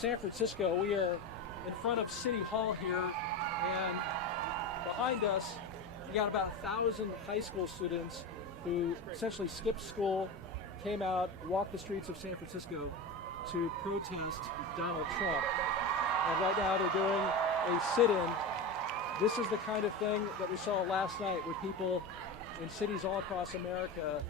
San Francisco. We are in front of City Hall here, and behind us, we got about 1,000 high school students who essentially skipped school, came out, walked the streets of San Francisco to protest Donald Trump. And right now they're doing a sit-in. This is the kind of thing that we saw last night with people in cities all across America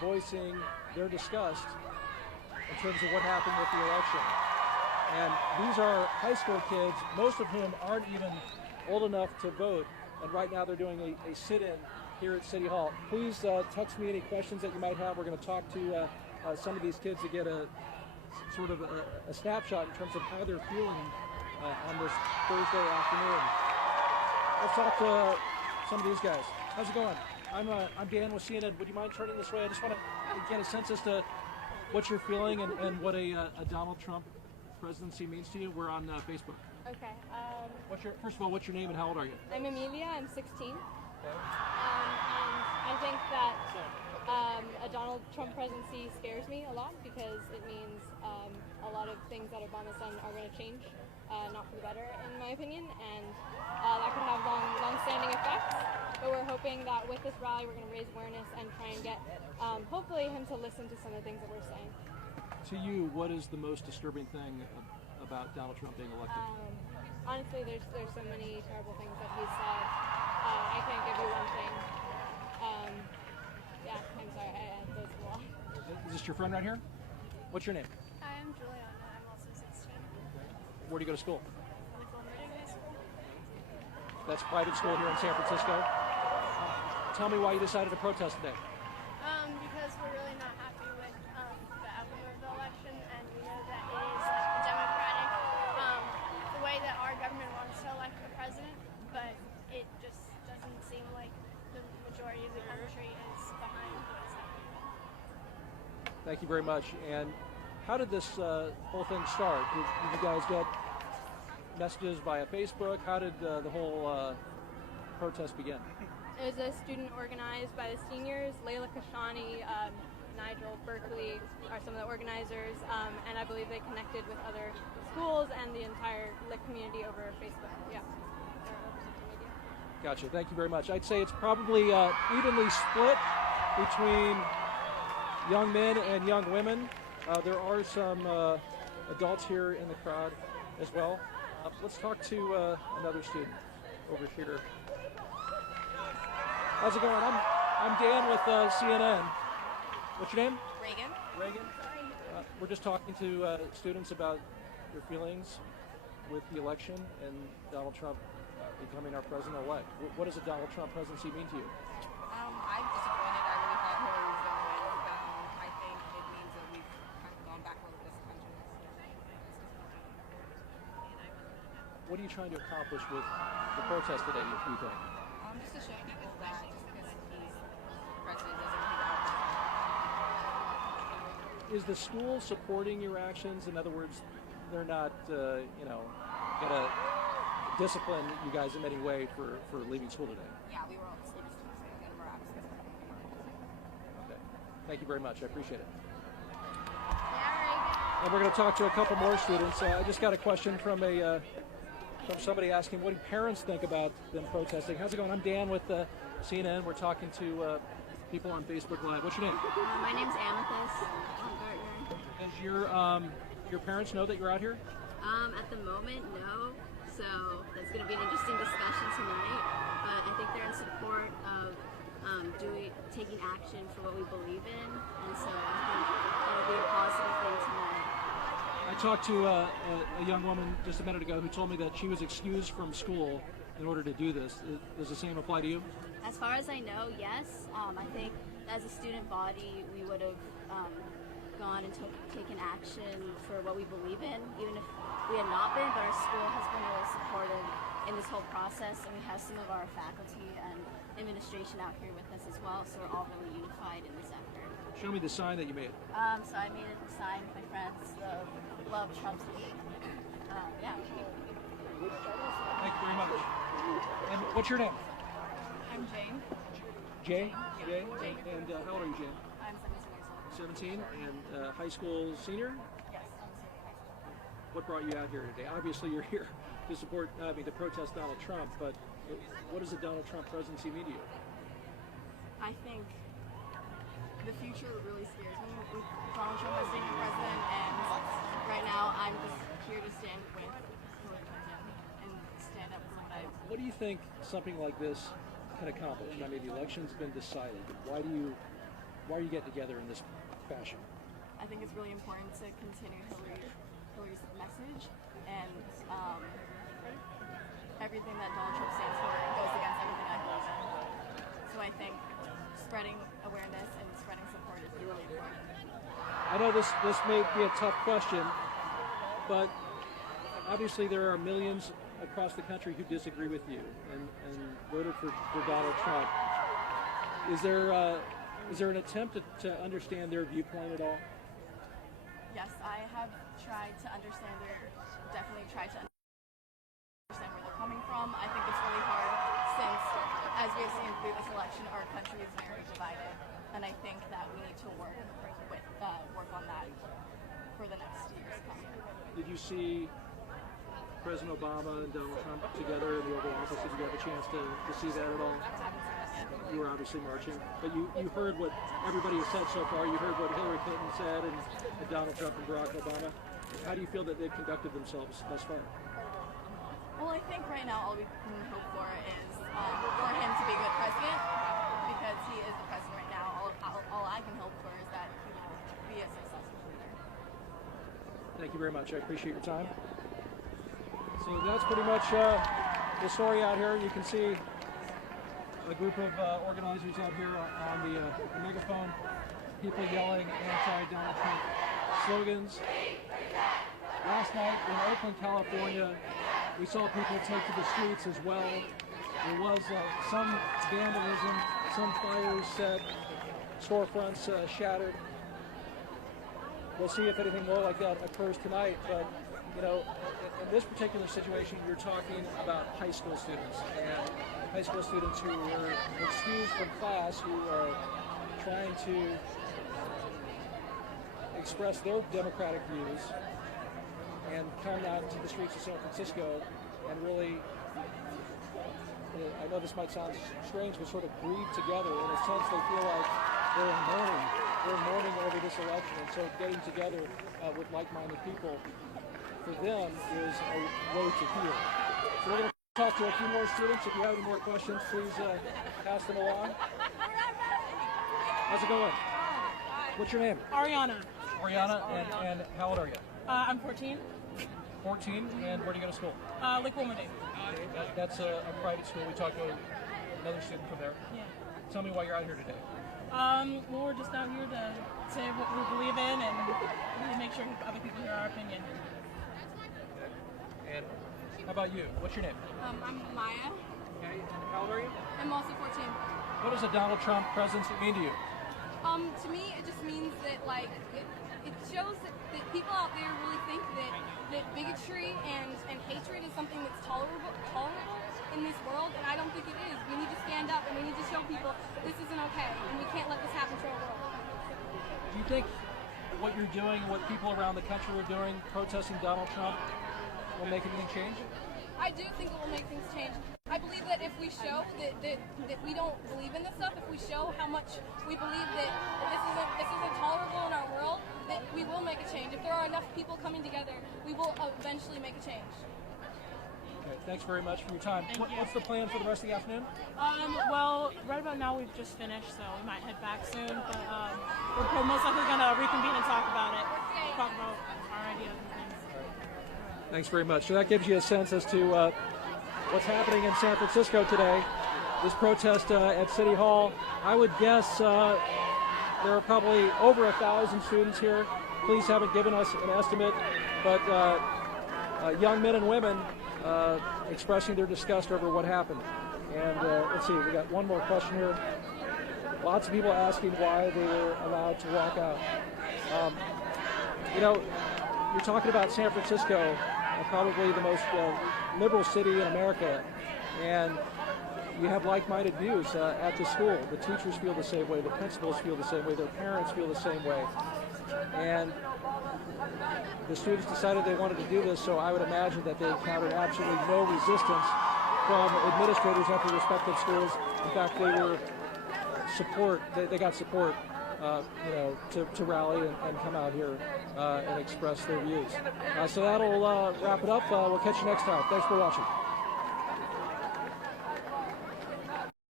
voicing their disgust in terms of what happened with the election. And these are high school kids, most of whom aren't even old enough to vote. And right now they're doing a sit-in here at City Hall. Please text me any questions that you might have. We're going to talk to some of these kids to get a sort of a snapshot in terms of how they're feeling on this Thursday afternoon. Let's talk to some of these guys. How's it going? I'm Dan with CNN. Would you mind turning this way? I just want to get a sense as to what you're feeling and what a Donald Trump presidency means to you. We're on Facebook. Okay. First of all, what's your name and how old are you? I'm Amelia. I'm 16. Okay. And I think that a Donald Trump presidency scares me a lot because it means a lot of things that Obama's done are going to change, not for the better, in my opinion, and that could have long-standing effects. But we're hoping that with this rally, we're going to raise awareness and try and get, hopefully, him to listen to some of the things that we're saying. To you, what is the most disturbing thing about Donald Trump being elected? Honestly, there's so many terrible things that he's said. I can't give you one thing. Yeah, I'm sorry, those are a lot. Is this your friend right here? What's your name? Hi, I'm Juliana. I'm also 16. Where do you go to school? Lakeland Reading High School. That's private school here in San Francisco. Tell me why you decided to protest today. Because we're really not happy with the outcome of the election, and we know that it is democratic, the way that our government wants to elect a president, but it just doesn't seem like the majority of the country is behind what's happening. Thank you very much. And how did this whole thing start? Did you guys get messages via Facebook? How did the whole protest begin? It was a student organized by the seniors. Layla Kashani, Nigel Berkeley are some of the organizers, and I believe they connected with other schools and the entire Lick community over Facebook. Yeah. Gotcha. Thank you very much. I'd say it's probably evenly split between young men and young women. There are some adults here in the crowd as well. Let's talk to another student over here. How's it going? I'm Dan with CNN. What's your name? Reagan. Reagan. We're just talking to students about their feelings with the election and Donald Trump becoming our president-elect. What does a Donald Trump presidency mean to you? I'm disappointed. I really thought Hillary was going to win. I think it means that we've kind of gone backward with this country. What are you trying to accomplish with the protest today, you think? Just to show people that just because he's president doesn't mean he's out. Is the school supporting your actions? In other words, they're not, going to discipline you guys in any way for leaving school today? Yeah, we were all students and we're absent. Okay. Thank you very much. I appreciate it. Yeah, And we're going to talk to a couple more students. I just got a question from somebody asking, what do parents think about them protesting? How's it going? I'm Dan with CNN. We're talking to people on Facebook Live. What's your name? My name's Amethyst. I'm Gartner. Does your parents know that you're out here? At the moment, no. So that's going to be an interesting discussion tonight. But I think they're in support of taking action for what we believe in, and so I think that'll be a positive thing tonight. I talked to a young woman just a minute ago who told me that she was excused from school in order to do this. Does the same apply to you? As far as I know, yes. I think as a student body, we would have gone and taken action for what we believe in, even if we had not been, but our school has been really supportive in this whole process, and we have some of our faculty and administration out here with us as well, so we're all really unified in this effort. Show me the sign that you made. So I made a sign with my friends, the Love Trump's Hate. Yeah. Thank you very much. And what's your name? I'm Jane. Jay? Jane. And how old are you, Jane? I'm 17 years old. 17 and high school senior? Yes, I'm a senior in high school. what brought you out here today? Obviously, you're here to support, to protest Donald Trump, but what does the Donald Trump presidency mean to you? I think the future really scares me with Donald Trump as being president, and right now I'm just here to stand with Hillary Clinton and stand up for what I. What do you think something like this can accomplish? I mean, the election's been decided. Why are you getting together in this fashion? I think it's really important to continue Hillary's message, and everything that Donald Trump stands for goes against everything I believe in. So I think spreading awareness and spreading support is really important. I know this may be a tough question, but obviously there are millions across the country who disagree with you and voted for Donald Trump. Is there an attempt to understand their viewpoint at all? Yes, I have tried to understand definitely tried to understand where they're coming from. I think it's really hard since, as we have seen through this election, our country is very divided, and I think that we need to work on that for the next years to come. Did you see President Obama and Donald Trump together in the Oval Office? Did you have a chance to see that at all? I haven't seen that yet. You were obviously marching, but you heard what everybody has said so far. You heard what Hillary Clinton said and Donald Trump and Barack Obama. How do you feel that they've conducted themselves thus far? Well, I think right now all we can hope for is for him to be a good president, because he is the president right now. All I can hope for is that he will be a successful leader. Thank you very much. I appreciate your time. So that's pretty much the story out here. You can see a group of organizers out here on the megaphone, people yelling anti-Donald Trump slogans. Last night in Oakland, California, we saw people take to the streets as well. There was some vandalism, some fires set, storefronts shattered. We'll see if anything more like that occurs tonight, but in this particular situation, you're talking about high school students and high school students who were excused from class, who are trying to express their democratic views and come out into the streets of San Francisco and really, I know this might sound strange, but sort of grieve together. In a sense, they feel like they're in mourning. They're mourning over this election, and so getting together with like-minded people for them is a way to heal. So we're going to talk to a few more students. If you have any more questions, please pass them along. How's it going? What's your name? Ariana. Ariana, and how old are you? I'm 14. 14, and where do you go to school? Lake Wilmerding. That's a private school. We talked to another student from there. Yeah. Tell me why you're out here today. Well, we're just out here to say what we believe in and really make sure other people hear our opinion. And how about you? What's your name? I'm Maya. Okay, and how old are you? I'm also 14. What does a Donald Trump presidency mean to you? To me, it just means that it shows that people out there really think that bigotry and hatred is something that's tolerable in this world, and I don't think it is. We need to stand up and we need to show people this isn't okay, and we can't let this happen to our world. Do you think what you're doing, what people around the country are doing, protesting Donald Trump, will make anything change? I do think it will make things change. I believe that if we show that we don't believe in this stuff, if we show how much we believe that this isn't tolerable in our world, that we will make a change. If there are enough people coming together, we will eventually make a change. Okay, thanks very much for your time. What's the plan for the rest of the afternoon? Well, right about now we've just finished, so we might head back soon, but we're most likely going to reconvene and talk about it, talk about our ideas and things. Thanks very much. So that gives you a sense as to what's happening in San Francisco today. This protest at City Hall, I would guess there are probably over 1,000 students here. Police haven't given us an estimate, but young men and women expressing their disgust over what happened. And let's see, we got one more question here. Lots of people asking why they were allowed to walk out. You're talking about San Francisco, probably the most liberal city in America, and you have like-minded views at the school. The teachers feel the same way, the principals feel the same way, their parents feel the same way. And the students decided they wanted to do this, so I would imagine that they encountered absolutely no resistance from administrators at their respective schools. In fact, they were they got support, to rally and come out here and express their views. So that'll wrap it up. We'll catch you next time. Thanks for watching.